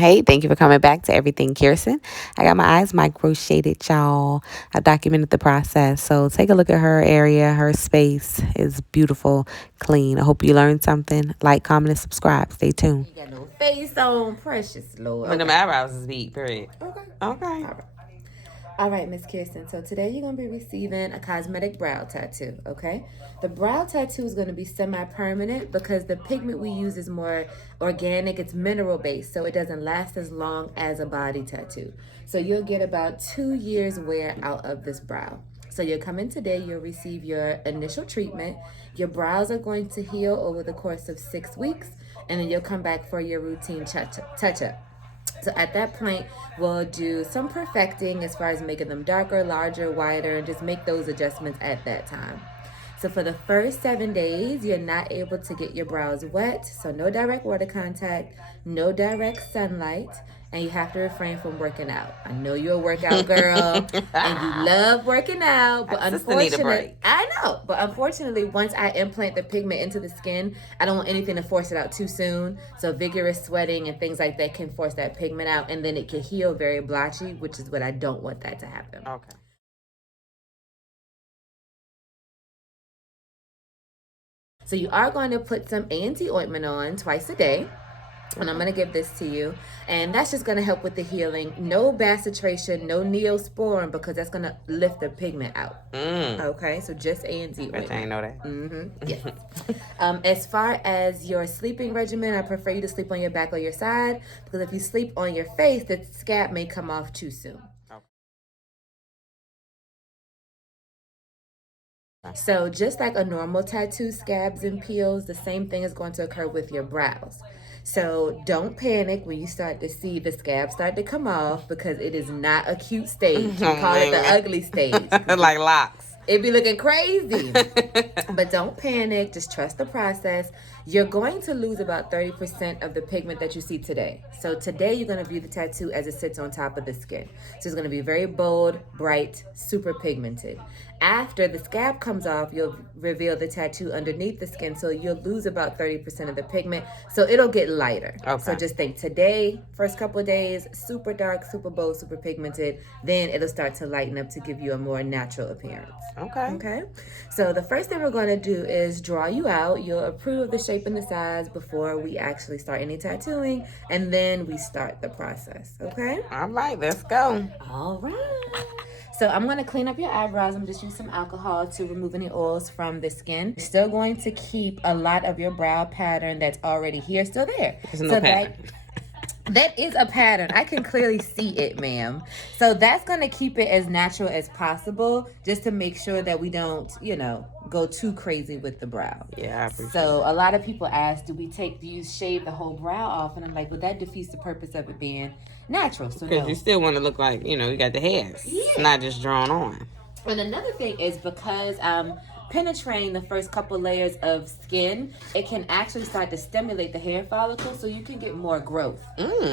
Hey, thank you for coming back to Everything Kirsten. I got my eyes microshaded, y'all. I documented the process. So take a look at her area. Her space is beautiful, clean. I hope you learned something. Like, comment, and subscribe. Stay tuned. You got no face on, precious Lord. When them eyebrows is deep, period. Okay. Okay. All right, Miss Kirsten. So today you're going to be receiving a cosmetic brow tattoo, okay? The brow tattoo is going to be semi-permanent because the pigment we use is more organic. It's mineral-based, so it doesn't last as long as a body tattoo. So you'll get about 2 years wear out of this brow. So you'll come in today, you'll receive your initial treatment. Your brows are going to heal over the course of 6 weeks, and then you'll come back for your routine touch-up. So at that point, we'll do some perfecting as far as making them darker, larger, wider, and just make those adjustments at that time. So for the first 7 days, you're not able to get your brows wet. So no direct water contact, no direct sunlight, and you have to refrain from working out. I know you're a workout girl and you love working out, but unfortunately, I know, but unfortunately, once I implant the pigment into the skin, I don't want anything to force it out too soon. So vigorous sweating and things like that can force that pigment out, and then it can heal very blotchy, which is what I don't want that to happen. Okay. So you are going to put some A&T ointment on twice a day. And I'm going to give this to you. And that's just going to help with the healing. No bacitracin, no neosporin, because that's going to lift the pigment out. Okay, so just A&T ointment. I ain't know that. Yes. As far as your sleeping regimen, I prefer you to sleep on your back or your side, because if you sleep on your face, the scab may come off too soon. So just like a normal tattoo, scabs and peels, the same thing is going to occur with your brows. So don't panic when you start to see the scab start to come off, because it is not a cute stage. We call it the ugly stage. Like locks. It'd be looking crazy. But don't panic. Just trust the process. You're going to lose about 30% of the pigment that you see today. So today you're going to view the tattoo as it sits on top of the skin. So it's going to be very bold, bright, super pigmented. After the scab comes off, you'll reveal the tattoo underneath the skin. So you'll lose about 30% of the pigment. So it'll get lighter. Okay. So just think today, first couple of days, super dark, super bold, super pigmented. Then it'll start to lighten up to give you a more natural appearance. Okay. So the first thing we're going to do is draw you out. You'll approve of the shape and the size before we actually start any tattooing, and then we start the process. Okay. All right, let's go. All right. So I'm going to clean up your eyebrows. I'm just using some alcohol to remove any oils from the skin. Still going to keep a lot of your brow pattern that's already here still there. There's no pattern. That is a pattern. I can clearly see it, ma'am. So that's going to keep it as natural as possible, just to make sure that we don't, go too crazy with the brow. Yeah, I appreciate So a lot of people ask, do you shave the whole brow off? And I'm like, well, that defeats the purpose of it being natural. So because you still want to look like, you got the hairs. Yeah. It's not just drawn on. And another thing is, because penetrating the first couple layers of skin, it can actually start to stimulate the hair follicle, so you can get more growth.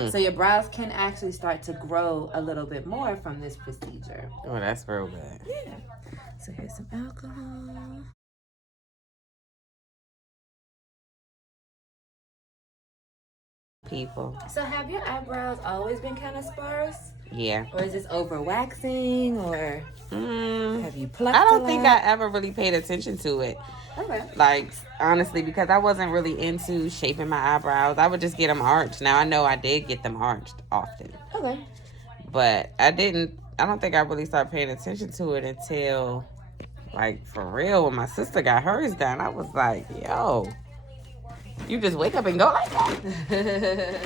So your brows can actually start to grow a little bit more from this procedure. Oh, that's real good. Yeah. So here's some alcohol. People. So have your eyebrows always been kind of sparse? Yeah. Or is this over waxing, or have you plucked I don't think I ever really paid attention to it. Okay. Like, honestly, because I wasn't really into shaping my eyebrows. I would just get them arched. Now, I know I did get them arched often. Okay. But I don't think I really started paying attention to it until, like, for real, when my sister got hers done. I was like, yo, you just wake up and go like that?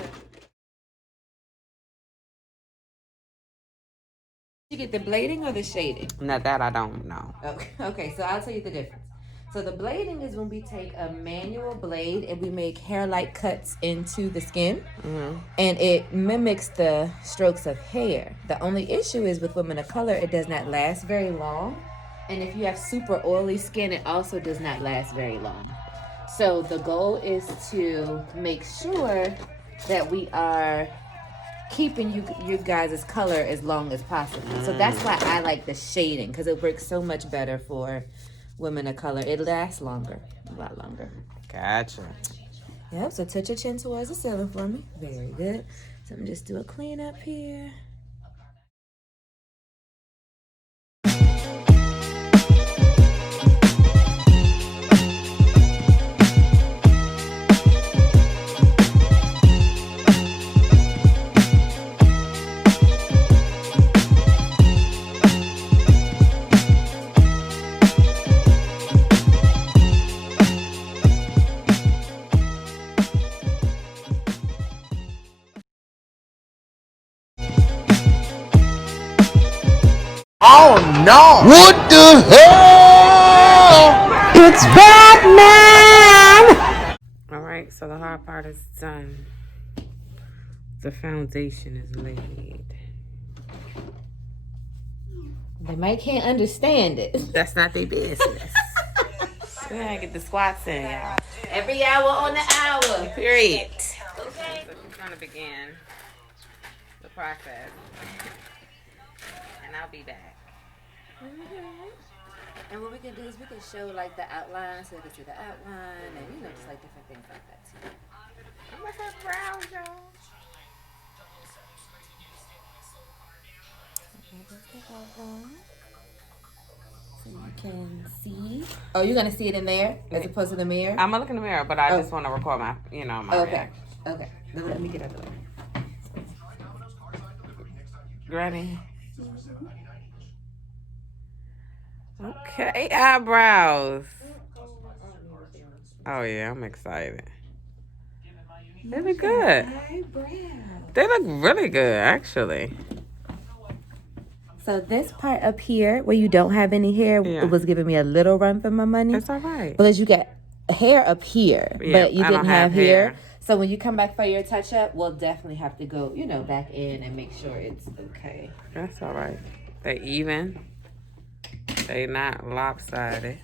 You get the blading or the shading? No, that I don't know. Okay, so I'll tell you the difference. So the blading is when we take a manual blade and we make hair-like cuts into the skin, and it mimics the strokes of hair. The only issue is with women of color, it does not last very long. And if you have super oily skin, it also does not last very long. So the goal is to make sure that we are keeping you guys' color as long as possible. So that's why I like the shading, because it works so much better for women of color. It lasts longer, a lot longer. Gotcha. Yep, so touch your chin towards the ceiling for me. Very good. So I'm just do a cleanup here. Oh no! What the hell? It's Batman! Alright, so the hard part is done. The foundation is laid. They might can't understand it. That's not their business. We gotta get the squats in, y'all. Every hour on the hour. Period. Okay. So she's gonna begin the process. And I'll be back. And what we can do is we can show like the outline so they can see the outline and just like different things like that too. I'm gonna have brows, y'all. So you can see. Oh, you're gonna see it in there as opposed to the mirror? I'm gonna look in the mirror, but I just want to record my, my reaction. Okay. Then let me get out of the way. Ready? Okay, eyebrows. Oh yeah, I'm excited. They look good. They look really good, actually. So this part up here where you don't have any hair, it was giving me a little run for my money. It's all right. Because you get hair up here, but you didn't have hair. hair. So when you come back for your touch-up, we'll definitely have to go, back in and make sure it's okay. That's all right. They even. They not lopsided.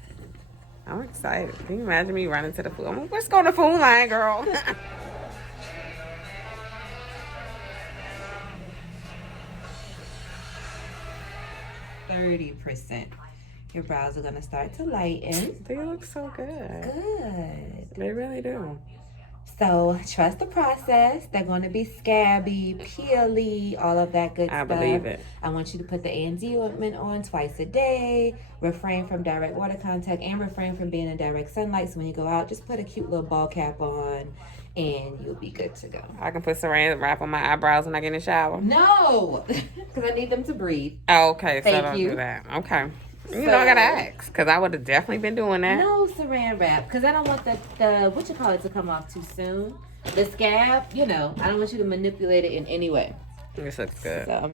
I'm excited. Can you imagine me running to the food? Let's go to the food line, girl. 30%. Your brows are gonna start to lighten. They look so good. Good. They really do. So trust the process. They're going to be scabby, peely, all of that good stuff. I believe it. I want you to put the A&D ointment on twice a day. Refrain from direct water contact and refrain from being in direct sunlight. So when you go out, just put a cute little ball cap on and you'll be good to go. I can put saran wrap on my eyebrows when I get in the shower. No, because I need them to breathe. Oh, okay. So Thank don't you. do that. Okay. I gotta ask, because I would have definitely been doing that. No saran wrap, because I don't want the to come off too soon. The scab, I don't want you to manipulate it in any way. This looks good. So